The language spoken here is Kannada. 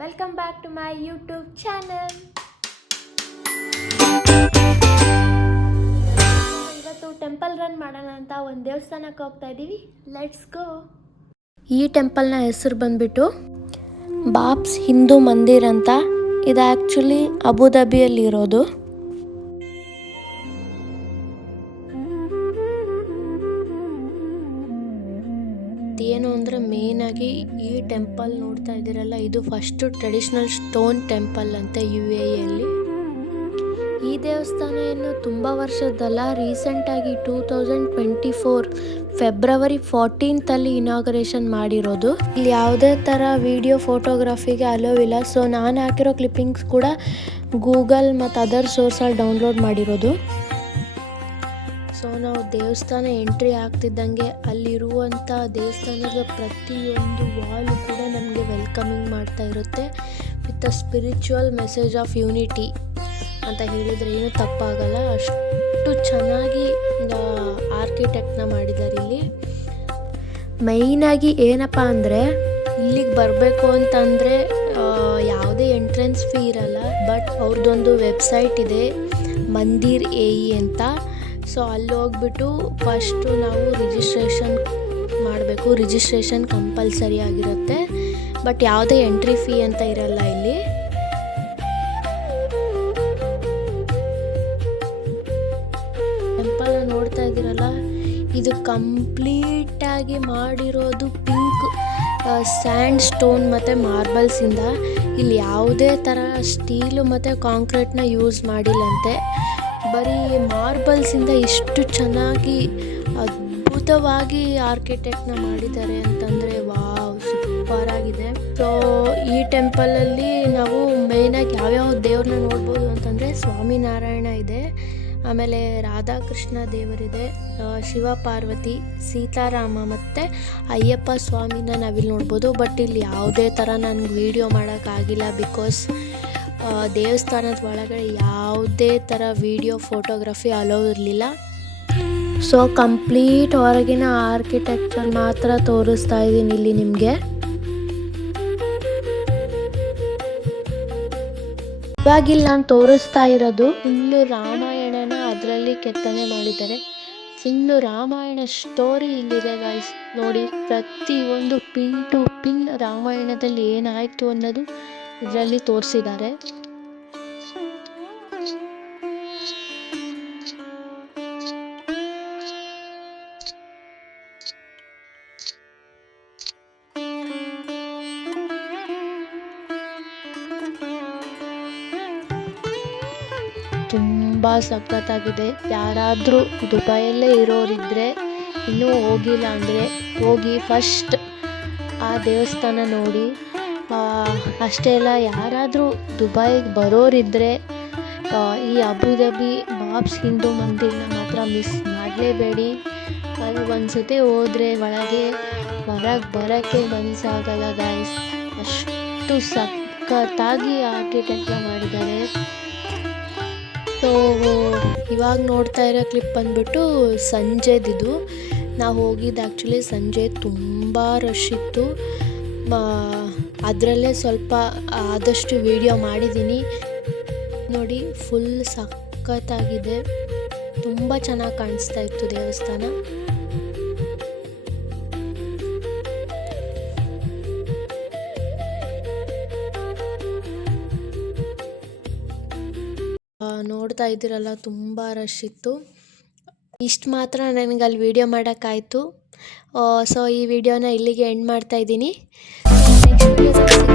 Welcome back to my YouTube channel. ಇವತ್ತು ಟೆಂಪಲ್ ರನ್ ಮಾಡೋಣ ಅಂತ ಒಂದು ದೇವಸ್ಥಾನಕ್ಕೆ ಹೋಗ್ತಾ ಇದ್ದೀವಿ. Let's go. ಈ ಟೆಂಪಲ್ನ ಹೆಸರು ಬಂದ್ಬಿಟ್ಟು ಬಾಬ್ಸ್ ಹಿಂದೂ ಮಂದಿರ್ ಅಂತ. ಇದು ಆ್ಯಕ್ಚುಲಿ ಅಬುದಾಬಿಯಲ್ಲಿರೋದು. ಏನು ಅಂದರೆ ಮೇಯ್ನಾಗಿ ಈ ಟೆಂಪಲ್ ನೋಡ್ತಾ ಇದ್ದೀರಲ್ಲ, ಇದು ಫಸ್ಟು ಟ್ರೆಡಿಷ್ನಲ್ ಸ್ಟೋನ್ ಟೆಂಪಲ್ ಅಂತ UAEಯಲ್ಲಿ. ಈ ದೇವಸ್ಥಾನ ಏನು ತುಂಬ ವರ್ಷದ್ದಲ್ಲ, ರೀಸೆಂಟಾಗಿ 2024 ಫೆಬ್ರವರಿ 14 ಇನಾಗರೇಷನ್ ಮಾಡಿರೋದು. ಇಲ್ಲಿ ಯಾವುದೇ ಥರ ವಿಡಿಯೋ ಫೋಟೋಗ್ರಫಿಗೆ ಅಲೋ ಇಲ್ಲ. ಸೊ ನಾನು ಹಾಕಿರೋ ಕ್ಲಿಪ್ಪಿಂಗ್ಸ್ ಕೂಡ ಗೂಗಲ್ ಮತ್ತು ಅದರ್ ಸೋರ್ಸಲ್ಲಿ ಡೌನ್ಲೋಡ್ ಮಾಡಿರೋದು. ಸೊ ನಾವು ದೇವಸ್ಥಾನ ಎಂಟ್ರಿ ಆಗ್ತಿದ್ದಂಗೆ ಅಲ್ಲಿರುವಂಥ ದೇವಸ್ಥಾನದ ಪ್ರತಿಯೊಂದು ವಾಲು ಕೂಡ ನಮಗೆ ವೆಲ್ಕಮಿಂಗ್ ಮಾಡ್ತಾ ಇರುತ್ತೆ with a spiritual message of unity ಅಂತ ಹೇಳಿದರೆ ಏನು ತಪ್ಪಾಗಲ್ಲ. ಅಷ್ಟು ಚೆನ್ನಾಗಿ ಆರ್ಕಿಟೆಕ್ಟ್ನ ಮಾಡಿದ್ದಾರೆ ಇಲ್ಲಿ. ಮೈನಾಗಿ ಏನಪ್ಪ ಅಂದರೆ ಇಲ್ಲಿಗೆ ಬರಬೇಕು ಅಂತಂದರೆ ಯಾವುದೇ ಎಂಟ್ರೆನ್ಸ್ ಫೀ ಇರಲ್ಲ. ಬಟ್ ಅವ್ರದ್ದೊಂದು ವೆಬ್ಸೈಟ್ ಇದೆ, ಮಂದಿರ್ AE ಅಂತ. ಸೊ ಅಲ್ಲಿ ಹೋಗ್ಬಿಟ್ಟು ಫಸ್ಟು ನಾವು ರಿಜಿಸ್ಟ್ರೇಷನ್ ಮಾಡಬೇಕು. ರಿಜಿಸ್ಟ್ರೇಷನ್ ಕಂಪಲ್ಸರಿ ಆಗಿರುತ್ತೆ, ಬಟ್ ಯಾವುದೇ ಎಂಟ್ರಿ ಫೀ ಅಂತ ಇರಲ್ಲ ಇಲ್ಲಿ. ಟೆಂಪಲ್ನ ನೋಡ್ತಾ ಇದ್ದೀರಲ್ಲ, ಇದು ಕಂಪ್ಲೀಟಾಗಿ ಮಾಡಿರೋದು ಪಿಂಕ್ ಸ್ಯಾಂಡ್ ಸ್ಟೋನ್ ಮತ್ತು ಮಾರ್ಬಲ್ಸಿಂದ. ಇಲ್ಲಿ ಯಾವುದೇ ಥರ ಸ್ಟೀಲು ಮತ್ತು ಕಾಂಕ್ರೀಟ್ನ ಯೂಸ್ ಮಾಡಿಲ್ಲಂತೆ. ಬರೀ ಮಾರ್ಬಲ್ಸಿಂದ ಎಷ್ಟು ಚೆನ್ನಾಗಿ ಅದ್ಭುತವಾಗಿ ಆರ್ಕಿಟೆಕ್ಟ್ನ ಮಾಡಿದ್ದಾರೆ ಅಂತಂದರೆ ವಾವ್, ಸೂಪರ್ ಆಗಿದೆ. ಸೊ ಈ ಟೆಂಪಲಲ್ಲಿ ನಾವು ಮೇಯ್ನಾಗಿ ಯಾವ್ಯಾವ ದೇವ್ರನ್ನ ನೋಡ್ಬೋದು ಅಂತಂದರೆ ಸ್ವಾಮಿನಾರಾಯಣ ಇದೆ, ಆಮೇಲೆ ರಾಧಾಕೃಷ್ಣ ದೇವರಿದೆ, ಶಿವ ಪಾರ್ವತಿ, ಸೀತಾರಾಮ ಮತ್ತು ಅಯ್ಯಪ್ಪ ಸ್ವಾಮಿನ ನಾವಿಲ್ಲಿ ನೋಡ್ಬೋದು. ಬಟ್ ಇಲ್ಲಿ ಯಾವುದೇ ಥರ ನನಗೆ ವೀಡಿಯೋ ಮಾಡೋಕ್ಕಾಗಿಲ್ಲ, ಬಿಕಾಸ್ ದೇವಸ್ಥಾನದ ಒಳಗಡೆ ಯಾವುದೇ ಥರ ವಿಡಿಯೋ ಫೋಟೋಗ್ರಫಿ ಅಲೋ ಇರಲಿಲ್ಲ. ಸೊ ಕಂಪ್ಲೀಟ್ ಹೊರಗಿನ ಆರ್ಕಿಟೆಕ್ಚರ್ ಮಾತ್ರ ತೋರಿಸ್ತಾ ಇದ್ದೀನಿ ಇಲ್ಲಿ ನಿಮಗೆ. ಇವಾಗಿಲ್ಲಿ ನಾನು ತೋರಿಸ್ತಾ ಇರೋದು ಫುಲ್ಲು ರಾಮಾಯಣನ ಅದರಲ್ಲಿ ಕೆತ್ತನೆ ಮಾಡಿದ್ದಾರೆ. ಫುಲ್ಲು ರಾಮಾಯಣ ಸ್ಟೋರಿ ಇಲ್ಲಿದೆ ಗೈಸ್. ನೋಡಿ, ಪ್ರತಿಯೊಂದು ಪಿನ್ ಟು ಪಿನ್ ರಾಮಾಯಣದಲ್ಲಿ ಏನಾಯಿತು ಅನ್ನೋದು ಇದರಲ್ಲಿ ತೋರಿಸಿದ್ದಾರೆ. ತುಂಬ ಸಖತ್ತಾಗಿದೆ. ಯಾರಾದರೂ ದುಬೈಯಲ್ಲೇ ಇರೋರಿದ್ದರೆ, ಇನ್ನೂ ಹೋಗಿಲ್ಲ ಅಂದರೆ ಹೋಗಿ ಫಸ್ಟ್ ಆ ದೇವಸ್ಥಾನ ನೋಡಿ. ಅಷ್ಟೇ ಅಲ್ಲ, ಯಾರಾದರೂ ದುಬೈಗೆ ಬರೋರಿದ್ದರೆ ಈ ಅಬುದಾಬಿ ಬಾಬ್ಸ್ ಹಿಂದೂ ಮಂದಿರನ ಮಾತ್ರ ಮಿಸ್ ಮಾಡಲೇಬೇಡಿ. ಅದು ಒಂದು ಸತಿ ಹೋದರೆ ಒಳಗೆ ಬರೋಕ್ಕೆ ಮನಸ್ಸಾಗಲ್ಲ ಗಾಯ್ಸ್. ಅಷ್ಟು ಸಖತ್ತಾಗಿ ಆರ್ಕಿಟೆಕ್ಟ್ನ ಮಾಡಿದ್ದಾರೆ. ಸೊ ಇವಾಗ ನೋಡ್ತಾ ಇರೋ ಕ್ಲಿಪ್ ಬಂದ್ಬಿಟ್ಟು ಸಂಜೆದಿದು. ನಾವು ಹೋಗಿದ್ದು ಆ್ಯಕ್ಚುಲಿ ಸಂಜೆ ತುಂಬ ರಶ್ ಇತ್ತು. ಅದರಲ್ಲೇ ಸ್ವಲ್ಪ ಆದಷ್ಟು ವಿಡಿಯೋ ಮಾಡಿದ್ದೀನಿ ನೋಡಿ. ಫುಲ್ ಸಖತ್ತಾಗಿದೆ, ತುಂಬ ಚೆನ್ನಾಗಿ ಕಾಣಿಸ್ತಾ ಇತ್ತು ದೇವಸ್ಥಾನ. ನೋಡ್ತಾ ಇದ್ದೀರಲ್ಲ, ತುಂಬ ರಶ್ ಇತ್ತು. ಇಷ್ಟು ಮಾತ್ರ ನನಗೆ ಅಲ್ಲಿ ವಿಡಿಯೋ ಮಾಡೋಕ್ಕಾಯಿತು. ಸೊ ಈ ವಿಡಿಯೋನ ಇಲ್ಲಿಗೆ ಎಂಡ್ ಮಾಡ್ತಾ ಇದ್ದೀನಿ. ನೆಕ್ಸ್ಟ್ ವಿಡಿಯೋದಲ್ಲಿ